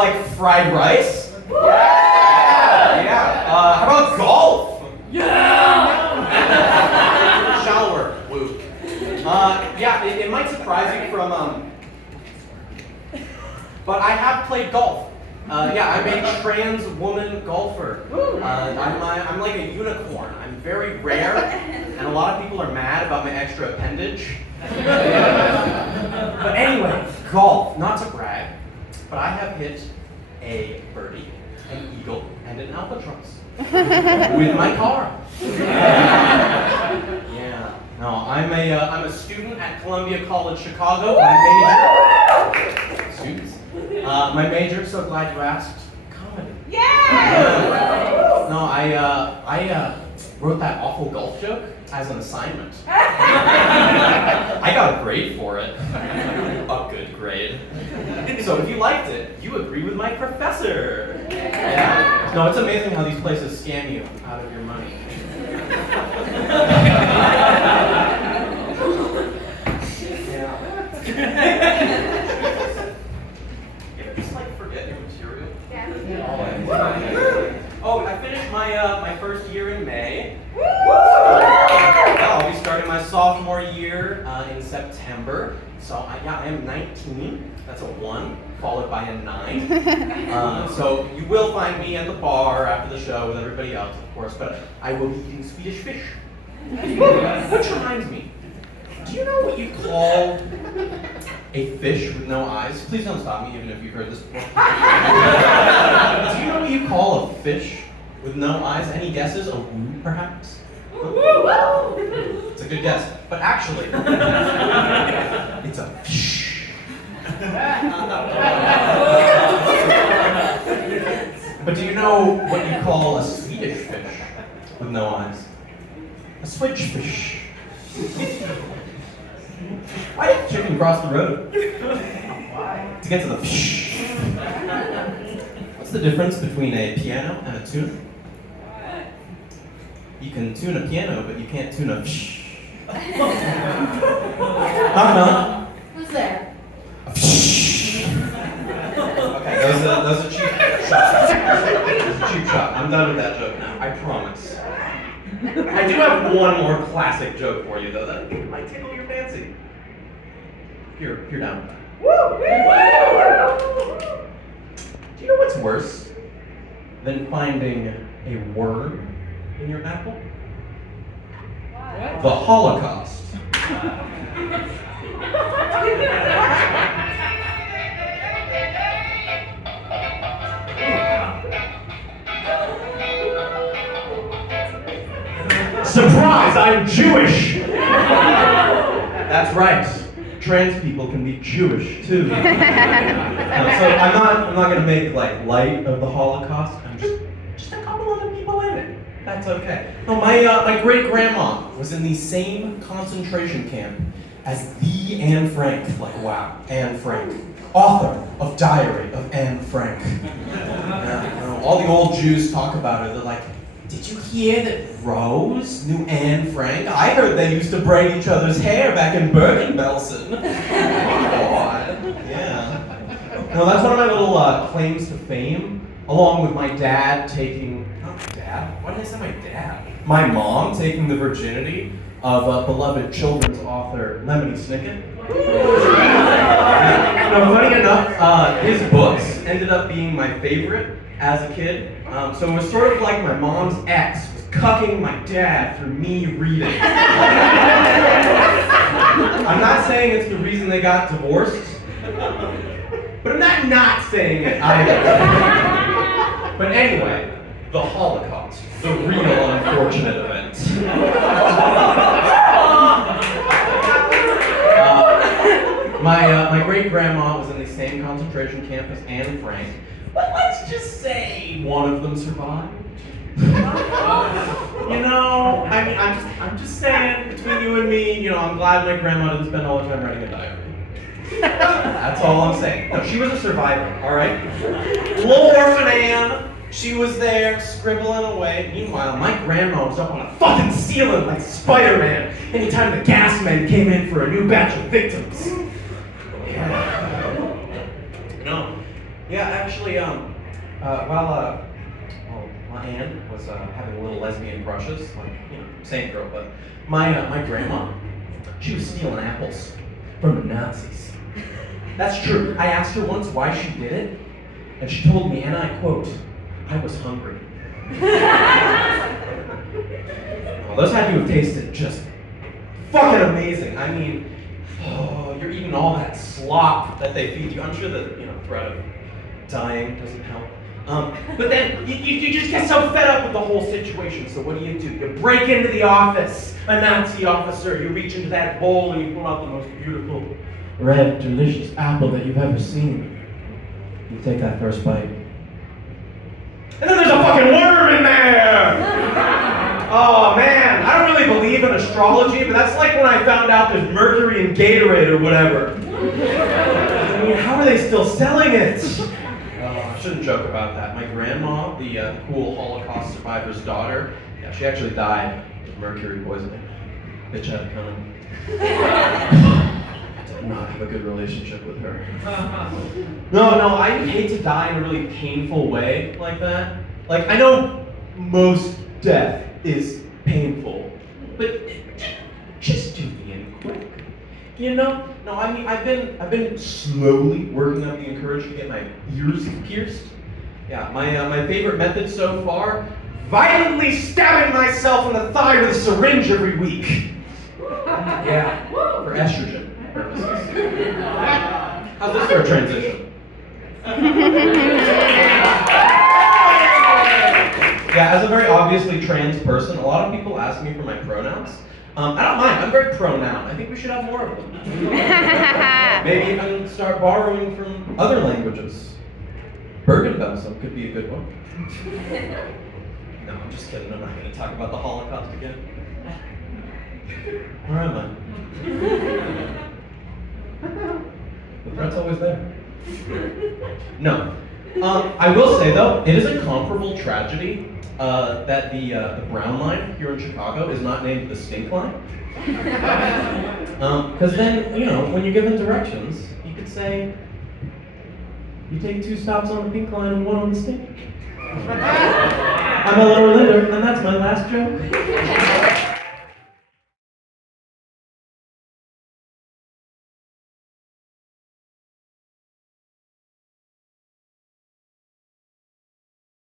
like fried rice? Yeah. How about golf? Yeah. Shower. Woo. Yeah. It might surprise you from but I have played golf. Yeah, I'm a trans woman golfer. I'm like a unicorn. I'm very rare, and a lot of people are mad about my extra appendage. But anyway, golf, not to brag, but I have hit a birdie, an eagle, and an albatross with my car. Yeah. No, I'm a student at Columbia College Chicago. My major. Students. My major. So glad you asked. Comedy. Yeah. No, I wrote that awful golf joke as an assignment. I got a grade for it. A good grade. So if you liked it, you agree with my professor. Yeah. No, it's amazing how these places scam you out of your money. Yeah. You ever just like forget your material? Yeah. Oh, I finished my first year in May. I'll be starting my sophomore year in September. So I am 19. That's a 1, followed by a 9. So you will find me at the bar after the show with everybody else, of course, but I will be eating Swedish fish. Which reminds me, do you know what you call a fish with no eyes? Please don't stop me, even if you've heard this before. Do you know what you call a fish with no eyes? Any guesses? A woo, perhaps? It's a good guess, but actually, it's a fish. But do you know what you call a Swedish fish with no eyes? A switch fish. Why did the chicken cross the road? To get to the fish. What's the difference between a piano and a tuna? You can tune a piano, but you can't tune a fish. Who's there? Okay, that was a cheap shot. That was a cheap shot. I'm done with that joke now, I promise. I do have one more classic joke for you, though, that might tickle your fancy. Here down. Do you know what's worse than finding a worm in your apple? What? The Holocaust. Surprise, I'm Jewish! That's right. Trans people can be Jewish too. So I'm not gonna make like light of the Holocaust. I'm just a couple other people in it. That's okay. No, my great grandma was in the same concentration camp as the Anne Frank. Like wow, Anne Frank, author of Diary of Anne Frank. All the old Jews talk about her. They're like, did you hear that Rose knew Anne Frank? I heard they used to braid each other's hair back in Bergen-Belsen. God. Yeah. No, that's one of my little claims to fame, along with my dad taking, not my dad, why did I say my dad? My mom taking the virginity of beloved children's author Lemony Snicket. Funny enough, his books ended up being my favorite as a kid. So it was sort of like my mom's ex was cucking my dad through me reading. I'm not saying it's the reason they got divorced, but I'm not saying it either. But anyway, the Holocaust, the real unfortunate event. My great-grandma was in the same concentration camp as Anne Frank, but let's just say one of them survived. I'm just saying, between you and me, I'm glad my grandma didn't spend all her time writing a diary. That's all I'm saying. No, she was a survivor, all right? Little orphan Anne, she was there scribbling away. Meanwhile, my grandma was up on a fucking ceiling like Spider-Man anytime the gas men came in for a new batch of victims. Yeah. Yeah, actually, well, my aunt was having little lesbian crushes, like, same girl, but my grandma, she was stealing apples from the Nazis. That's true. I asked her once why she did it, and she told me, and I quote, "I was hungry." Well, those had to have tasted just fucking amazing. I mean, you're eating all that slop that they feed you. I'm sure the threat of dying doesn't help. But then you just get so fed up with the whole situation. So what do? You break into the office, a Nazi officer. You reach into that bowl and you pull out the most beautiful, red, delicious apple that you've ever seen. You take that first bite. And then there's a fucking worm in there! Oh man, I don't really believe in astrology, but that's like when I found out there's mercury in Gatorade or whatever. I mean, how are they still selling it? I shouldn't joke about that. My grandma, the cool Holocaust survivor's daughter, yeah, she actually died of mercury poisoning. Bitch had it coming. I did not have a good relationship with her. No, I hate to die in a really painful way like that. Like, I know most death is painful, but just do the end quick. No, I mean, I've been slowly working up the courage to get my ears pierced. Yeah, my favorite method so far, violently stabbing myself in the thigh with a syringe every week. Yeah, for estrogen purposes. How's this for a transition? Yeah, as a very obviously trans person, a lot of people ask me for my pronouns. I don't mind, I'm very pro-noun. I think we should have more of them. Maybe even start borrowing from other languages. Bergen-Belsen could be a good one. No, I'm just kidding, I'm not going to talk about the Holocaust again. Where am I? The threat's always there. No. I will say though, it is a comparable tragedy that the Brown Line here in Chicago is not named the Stink Line. Because then, when you're given directions, you could say, you take 2 stops on the Pink Line and 1 on the Stink. I'm a lower linder, and that's my last joke.